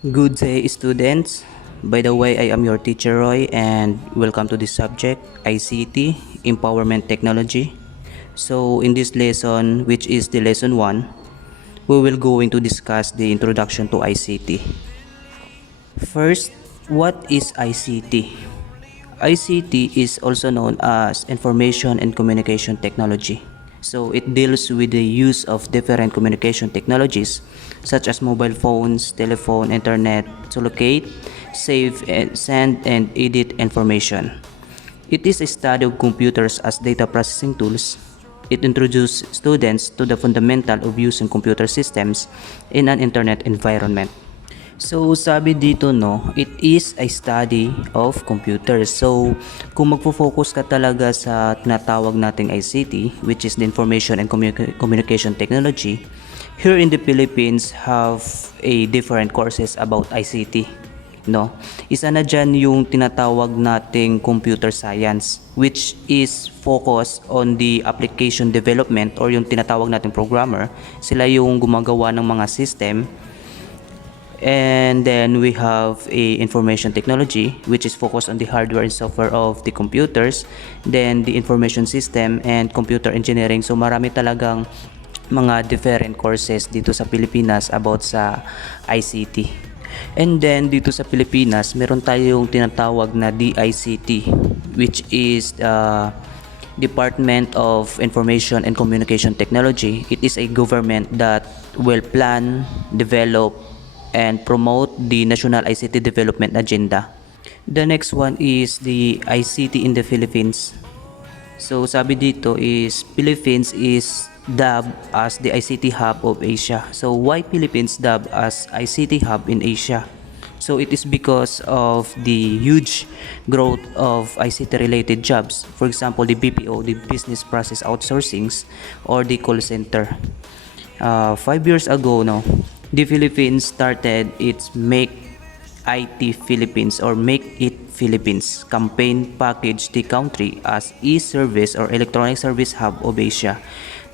Good day, students. By the way, I am your teacher Roy and welcome to this subject, ICT, Empowerment Technology. So in this lesson, which is the lesson 1, we will going to discuss the introduction to ICT. First, what is ICT? ICT is also known as Information and Communication Technology. So it deals with the use of different communication technologies such as mobile phones, telephone, internet to locate, save, and send and edit information. It is a study of computers as data processing tools. It introduces students to the fundamental of using computer systems in an internet environment. So sabi dito no, it is a study of computers. So kung magfo-focus ka talaga sa tinatawag nating ICT, which is the Information and Communication Technology, here in the Philippines have a different courses about ICT. No? Isa na dyan yung tinatawag nating computer science, which is focus on the application development or yung tinatawag nating programmer. Sila yung gumagawa ng mga system. And then we have a information technology, which is focused on the hardware and software of the computers. Then the information system and computer engineering. So marami talagang mga different courses dito sa Pilipinas about sa ICT. And then dito sa Pilipinas, meron tayong tinatawag na DICT, which is Department of Information and Communication Technology. It is a government that will plan, develop, and promote the National ICT Development Agenda. The next one is the ICT in the Philippines. So sabi dito is Philippines is dubbed as the ICT hub of Asia. So why Philippines dubbed as ICT hub in Asia? So it is because of the huge growth of ICT related jobs. For example, the BPO, the business process outsourcings, or the call center. 5 years ago, no, the Philippines started its Make IT Philippines or Make It Philippines campaign package the country as e-service or electronic service hub of Asia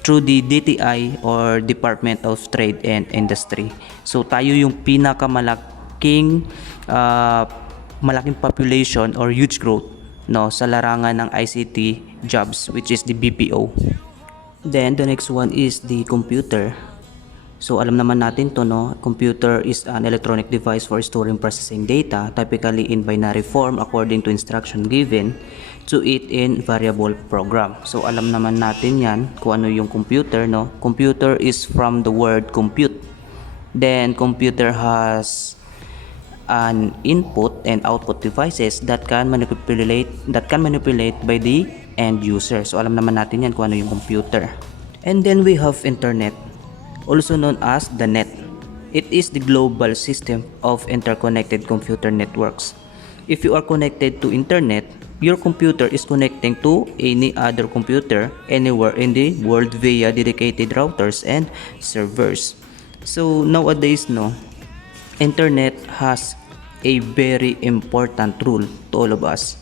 through the DTI or Department of Trade and Industry. So tayo yung pinakamalaking malaking population or huge growth no sa larangan ng ICT jobs, which is the BPO. Then the next one is the computer. So alam naman natin to no, computer is an electronic device for storing processing data, typically in binary form according to instruction given to it in variable program. So alam naman natin yan kung ano yung computer no. Computer is from the word compute. Then computer has an input and output devices that can manipulate by the end user. So alam naman natin yan kung ano yung computer. And then we have internet, also known as the net. It is the global system of interconnected computer networks. If you are connected to internet, your computer is connecting to any other computer anywhere in the world via dedicated routers and servers. So nowadays no, internet has a very important role to all of us.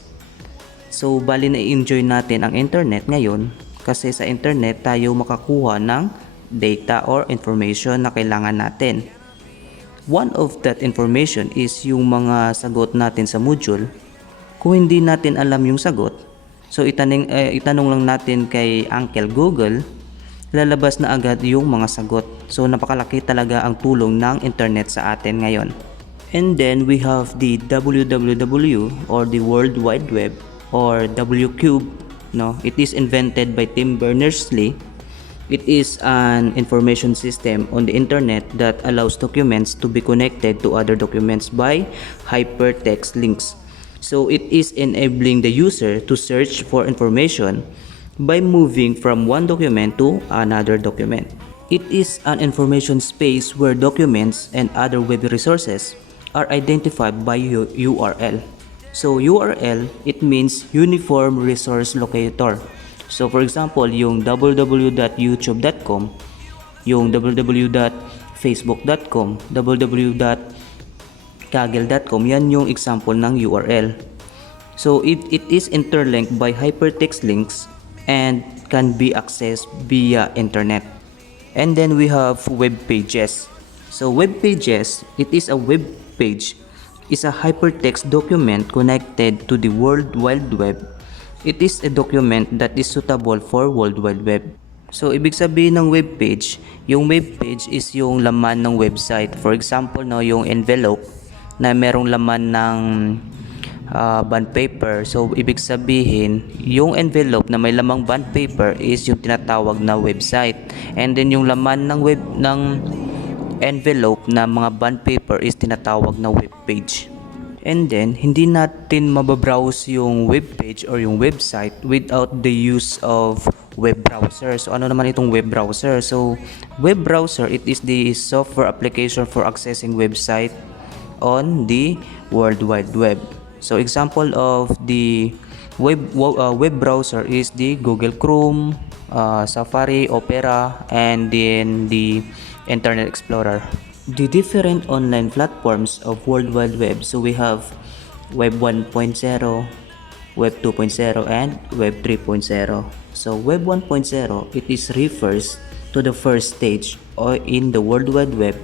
So bali na enjoy natin ang internet ngayon kasi sa internet tayo makakuha ng data or information na kailangan natin. One of that information is yung mga sagot natin sa module. Kung hindi natin alam yung sagot, so itanong lang natin kay Uncle Google, lalabas na agad yung mga sagot. So napakalaki talaga ang tulong ng internet sa atin ngayon. And then we have the WWW or the World Wide Web or WCube. No, it is invented by Tim Berners-Lee. It is an information system on the internet that allows documents to be connected to other documents by hypertext links. So it is enabling the user to search for information by moving from one document to another document. It is an information space where documents and other web resources are identified by URL. So URL, it means Uniform Resource Locator. So for example, yung www.youtube.com, yung www.facebook.com, www.kaggle.com, yan yung example ng URL. So it is interlinked by hypertext links and can be accessed via internet. And then we have web pages. So web pages, it is a web page, is a hypertext document connected to the World Wide Web. It is a document that is suitable for World Wide Web. So ibig sabihin ng web page, yung web page is yung laman ng website. For example, no, yung envelope na merong laman ng bond paper. So ibig sabihin, yung envelope na may lamang bond paper is yung tinatawag na website. And then yung laman ng envelope na mga bond paper is tinatawag na web page. And then, hindi natin mababrowse yung web page or yung website without the use of web browser. So, ano naman itong web browser? So, web browser, it is the software application for accessing website on the World Wide Web. So, example of the web browser is the Google Chrome, Safari, Opera, and then the Internet Explorer. The different online platforms of World Wide Web. So we have Web 1.0, Web 2.0, and Web 3.0. So Web 1.0, it is refers to the first stage or in the World Wide Web,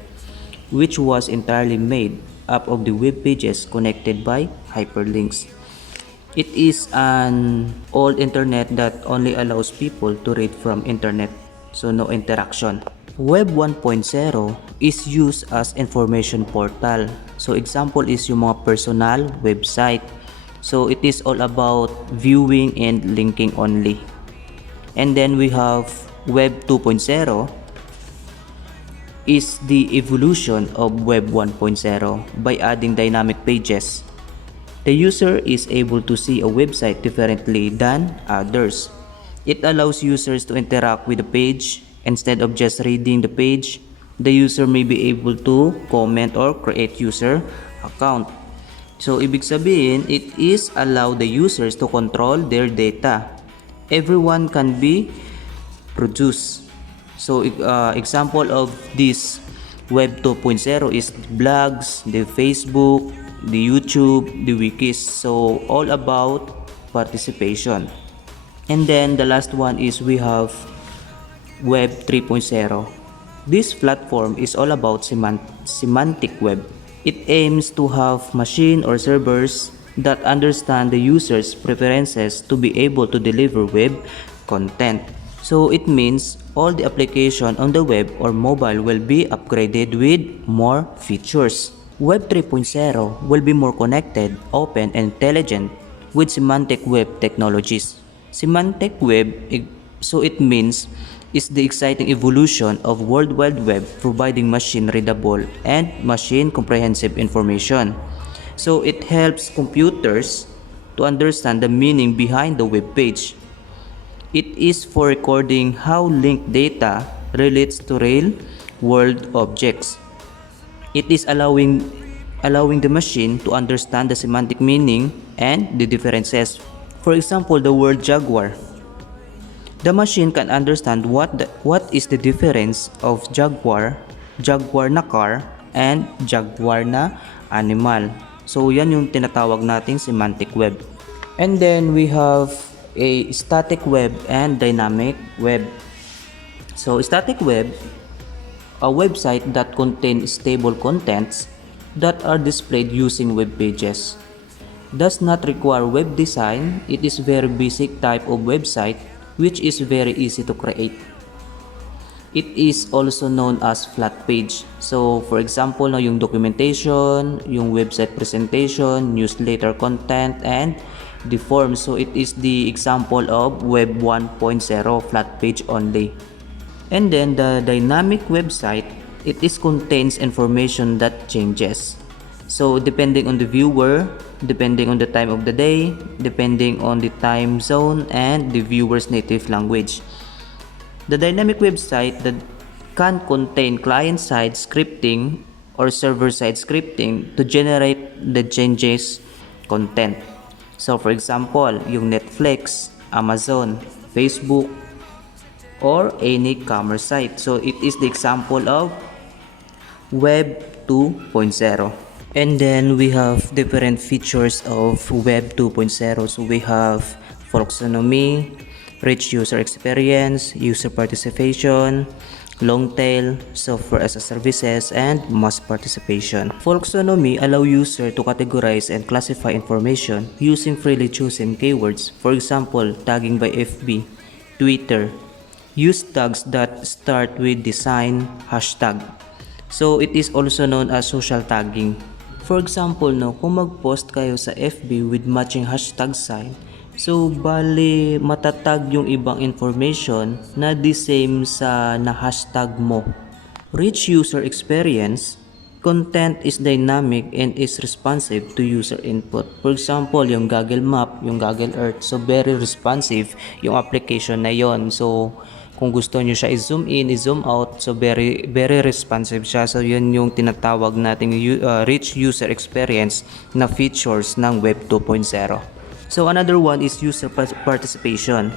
which was entirely made up of the web pages connected by hyperlinks. It is an old internet that only allows people to read from internet, so no interaction. Web 1.0 is used as information portal. So example is yung mga personal website. So it is all about viewing and linking only. And then we have Web 2.0 is the evolution of Web 1.0 by adding dynamic pages. The user is able to see a website differently than others. It allows users to interact with the page. Instead of just reading the page, the user may be able to comment or create user account. So, ibig sabihin, it is allow the users to control their data. Everyone can be produced. So, example of this Web 2.0 is blogs, the Facebook, the YouTube, the wikis. So, all about participation. And then, the last one is we have Web 3.0. This platform is all about semantic web. It aims to have machine or servers that understand the user's preferences to be able to deliver web content. So it means all the application on the web or mobile will be upgraded with more features. Web 3.0 will be more connected, open, and intelligent with semantic web technologies. Semantic web, so it means is the exciting evolution of World Wide Web providing machine-readable and machine-comprehensive information. So it helps computers to understand the meaning behind the web page. It is for recording how linked data relates to real-world objects. It is allowing the machine to understand the semantic meaning and the differences. For example, the word jaguar. The machine can understand what is the difference of jaguar na car, and jaguar na animal. So yan yung tinatawag nating semantic web. And then we have a static web and dynamic web. So static web, a website that contains stable contents that are displayed using web pages. Does not require web design. It is very basic type of website which is very easy to create. It is also known as flat page. So for example, yung documentation, yung website presentation, newsletter content, and the form. So it is the example of Web 1.0 flat page only. And then the dynamic website, it is contains information that changes. So depending on the viewer, depending on the time of the day, depending on the time zone, and the viewer's native language. The dynamic website that can contain client-side scripting or server-side scripting to generate the changes content. So for example, yung Netflix, Amazon, Facebook, or any commerce site. So it is the example of Web 2.0. And then we have different features of Web 2.0. So we have folksonomy, rich user experience, user participation, long tail, software as a services, and mass participation. Folksonomy allow user to categorize and classify information using freely chosen keywords. For example, tagging by FB, Twitter. Use tags that start with the sign hashtag. So it is also known as social tagging. For example, no, kung mag-post kayo sa FB with matching hashtag sign, so bali matatag yung ibang information na the same sa na hashtag mo. Rich user experience, content is dynamic and is responsive to user input. For example, yung Google Map, yung Google Earth, so very responsive yung application na yon. So kung gusto nyo siya i-zoom in, i-zoom out, so very responsive siya. So yun yung tinatawag nating rich user experience na features ng Web 2.0. So another one is user participation.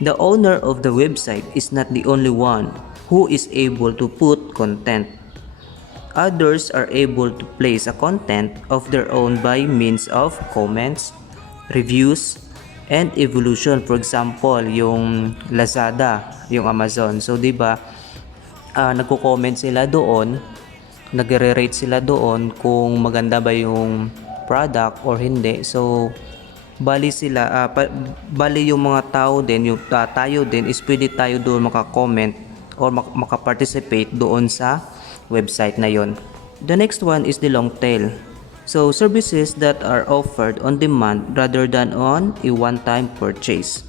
The owner of the website is not the only one who is able to put content. Others are able to place a content of their own by means of comments, reviews, and evolution. For example, yung Lazada, yung Amazon. So, di ba, nagko-comment sila doon, nagre-rate sila doon kung maganda ba yung product or hindi. So, bali sila, bali yung mga tao din, yung tayo din, is pwede tayo doon maka-comment or maka-participate doon sa website na yon. The next one is the long tail. So, services that are offered on demand rather than on a one-time purchase.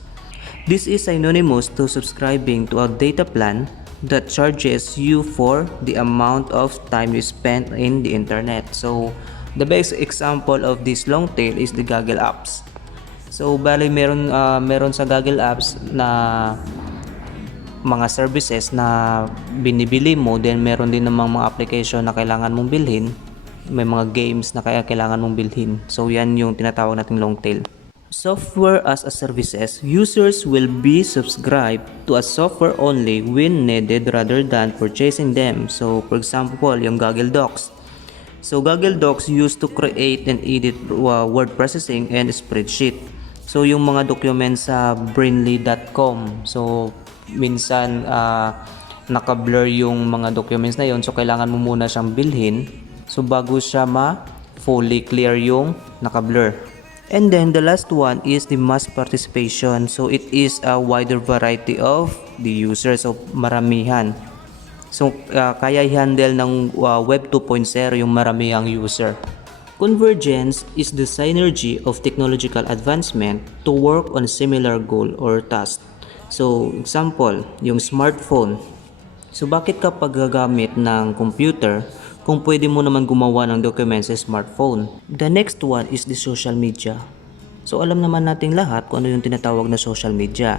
This is synonymous to subscribing to a data plan that charges you for the amount of time you spend in the internet. So, the best example of this long tail is the Google Apps. So, bali meron sa Google Apps na mga services na binibili mo, then meron din namang mga application na kailangan mong bilhin. May mga games na kailangan mong bilhin. So yan yung tinatawag nating long tail. Software as a services, users will be subscribed to a software only when needed rather than purchasing them. So for example, yung Google Docs. So Google Docs used to create and edit word processing and spreadsheet. So yung mga documents sa brainly.com. So minsan naka-blur yung mga documents na yon. So kailangan mo muna siyang bilhin. So bago siya fully clear yung naka-blur. And then the last one is the mass participation. So it is a wider variety of the users. So maramihan. So kaya i-handle ng Web 2.0 yung maramihang user. Convergence is the synergy of technological advancement to work on a similar goal or task. So example, yung smartphone. So bakit kapag gagamit ng computer kung pwede mo naman gumawa ng documents sa smartphone? The next one is the social media. So alam naman nating lahat kung ano yung tinatawag na social media.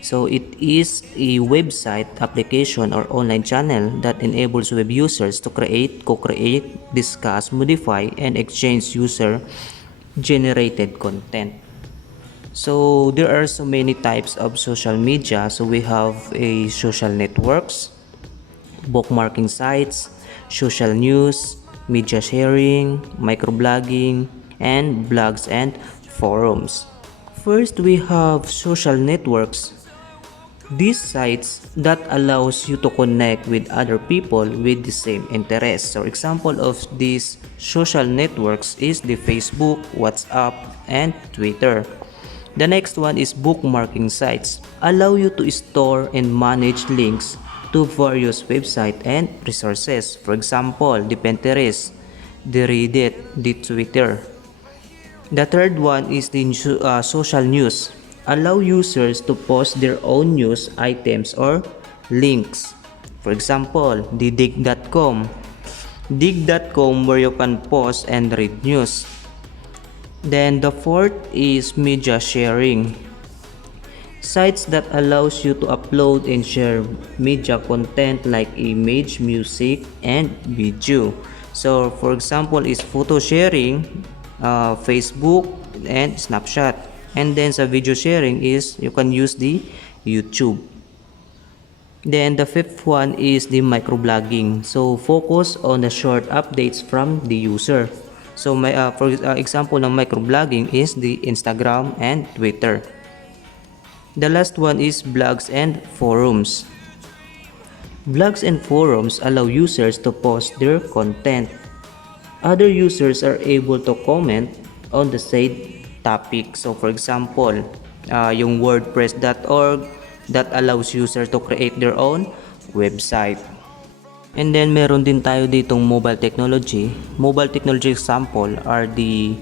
So it is a website, application, or online channel that enables web users to create, co-create, discuss, modify, and exchange user-generated content. So there are so many types of social media. So we have a social networks, bookmarking sites, social news, media sharing, microblogging, and blogs and forums. First, we have social networks. These sites that allows you to connect with other people with the same interests. So example of these social networks is the Facebook, WhatsApp, and Twitter. The next one is bookmarking sites. Allow you to store and manage links to various websites and resources. For example, the Pinterest, the Reddit, the Twitter. The third one is the social news. Allow users to post their own news items or links. For example, the dig.com. Dig.com where you can post and read news. Then the fourth is media sharing. Sites that allows you to upload and share media content like image, music, and video. So for example is photo sharing, Facebook and Snapchat. And then sa video sharing is you can use the YouTube. Then the fifth one is the microblogging. So focus on the short updates from the user. So for example ng microblogging is the Instagram and Twitter. The last one is blogs and forums. Blogs and forums allow users to post their content. Other users are able to comment on the said topic. So for example, yung wordpress.org that allows users to create their own website. And then meron din tayo ditong mobile technology. Mobile technology example are the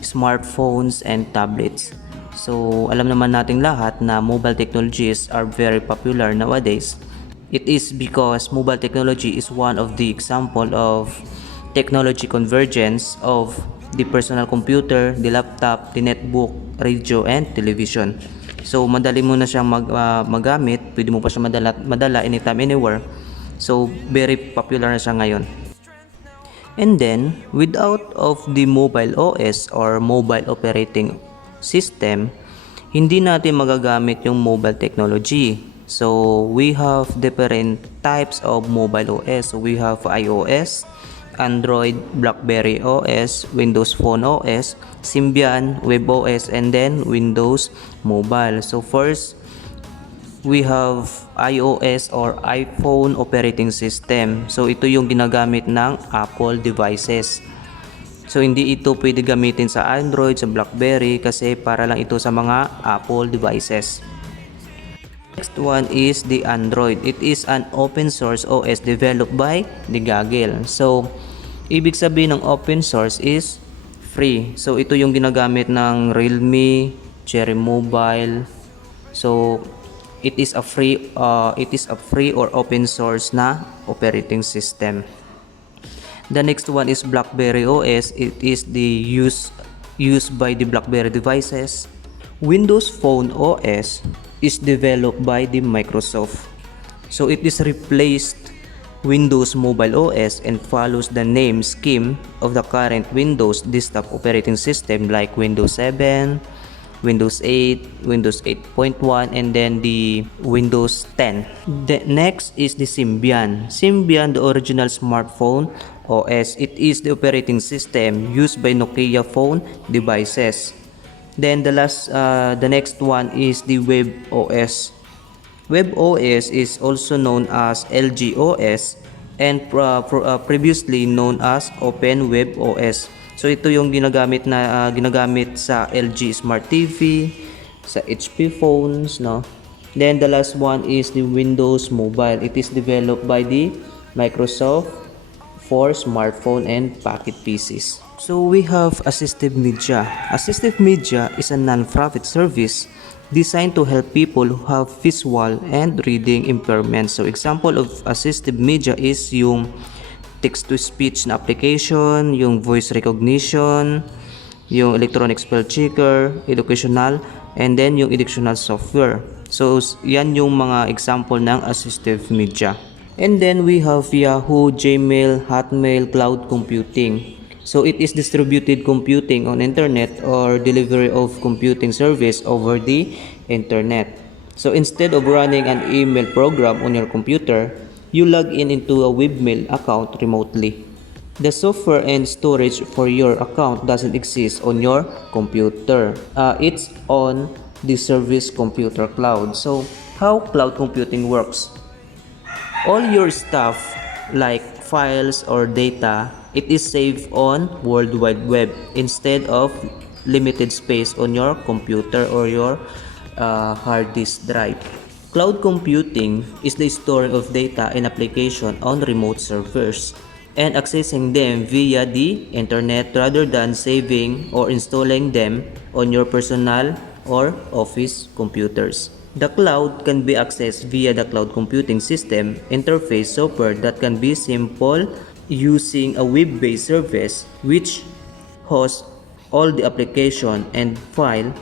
smartphones and tablets. So alam naman nating lahat na mobile technologies are very popular nowadays. It is because mobile technology is one of the example of technology convergence of the personal computer, the laptop, the netbook, radio, and television. So madali mo na siyang magamit, pwede mo pa siya madala anytime, anywhere. So very popular na siya ngayon. And then, without of the mobile OS or mobile operating system, hindi natin magagamit yung mobile technology. So we have different types of mobile OS. So we have iOS, Android, BlackBerry OS, Windows Phone OS, Symbian, Web OS, and then Windows Mobile. So first, we have iOS or iPhone operating system. So ito yung ginagamit ng Apple devices. So hindi ito pwede gamitin sa Android, sa BlackBerry kasi para lang ito sa mga Apple devices. Next one is the Android. It is an open source OS developed by the Google. So ibig sabihin ng open source is free. So ito yung ginagamit ng Realme, Cherry Mobile. So it is a free or open source na operating system. The next one is BlackBerry OS. It is the used by the BlackBerry devices. Windows Phone OS is developed by the Microsoft. So it is replaced Windows Mobile OS and follows the name scheme of the current Windows desktop operating system like Windows 7, Windows 8, Windows 8.1, and then the Windows 10. The next is the Symbian. Symbian, the original smartphone OS. It is the operating system used by Nokia phone devices. Then the next one is the Web OS. Web OS is also known as LG OS and previously known as Open Web OS. So ito yung ginagamit sa LG Smart TV, sa HP phones, no. Then the last one is the Windows Mobile. It is developed by the Microsoft for smartphone and pocket PCs. So we have Assistive Media. Assistive Media is a non-profit service designed to help people who have visual and reading impairments. So example of assistive media is yung text-to-speech na application, yung voice recognition, yung electronic spell checker, educational, and then yung educational software. So yan yung mga example ng assistive media. And then we have Yahoo, Gmail, Hotmail, cloud computing. So it is distributed computing on internet or delivery of computing service over the internet. So instead of running an email program on your computer, you log into a webmail account remotely. The software and storage for your account doesn't exist on your computer. It's on the service computer cloud. So how cloud computing works? All your stuff like files or data, it is saved on World Wide Web instead of limited space on your computer or your hard disk drive. Cloud computing is the storing of data and application on remote servers and accessing them via the internet rather than saving or installing them on your personal or office computers. The cloud can be accessed via the cloud computing system interface software that can be simple using a web-based service which hosts all the application and file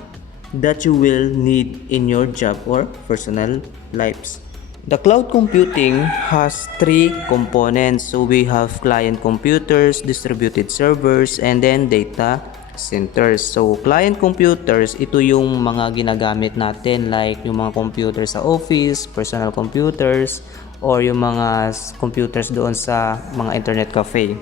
that you will need in your job or personal lives. The cloud computing has three components. So we have client computers, distributed servers, and then data centers. So client computers, ito yung mga ginagamit natin like yung mga computers sa office, personal computers, or yung mga computers doon sa mga internet cafe.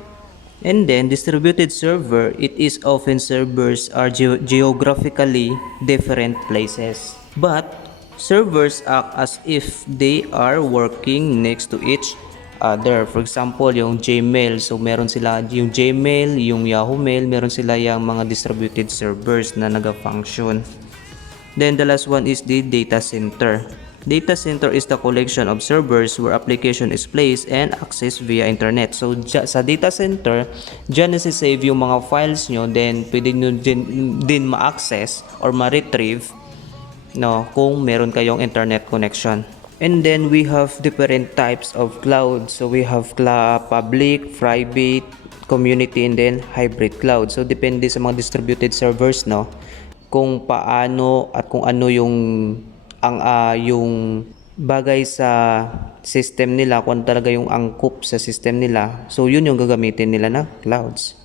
And then distributed server, it is often servers are geographically different places. But Servers act as if they are working next to each other. For example, yung Gmail. So, meron sila yung Gmail, yung Yahoo Mail, meron sila yung mga distributed servers na naga-function. Then, the last one is the data center. Data center is the collection of servers where application is placed and accessed via internet. So, sa data center, dyan nasi-save yung mga files nyo, then pwede nyo din ma-access or ma-retrieve, no, kung meron kayong internet connection. And then we have different types of cloud. So we have public, private, community, and then hybrid cloud. So depende sa mga distributed servers, no, kung paano at kung ano yung bagay sa system nila, kung ano talaga yung angkop sa system nila. So yun yung gagamitin nila na clouds.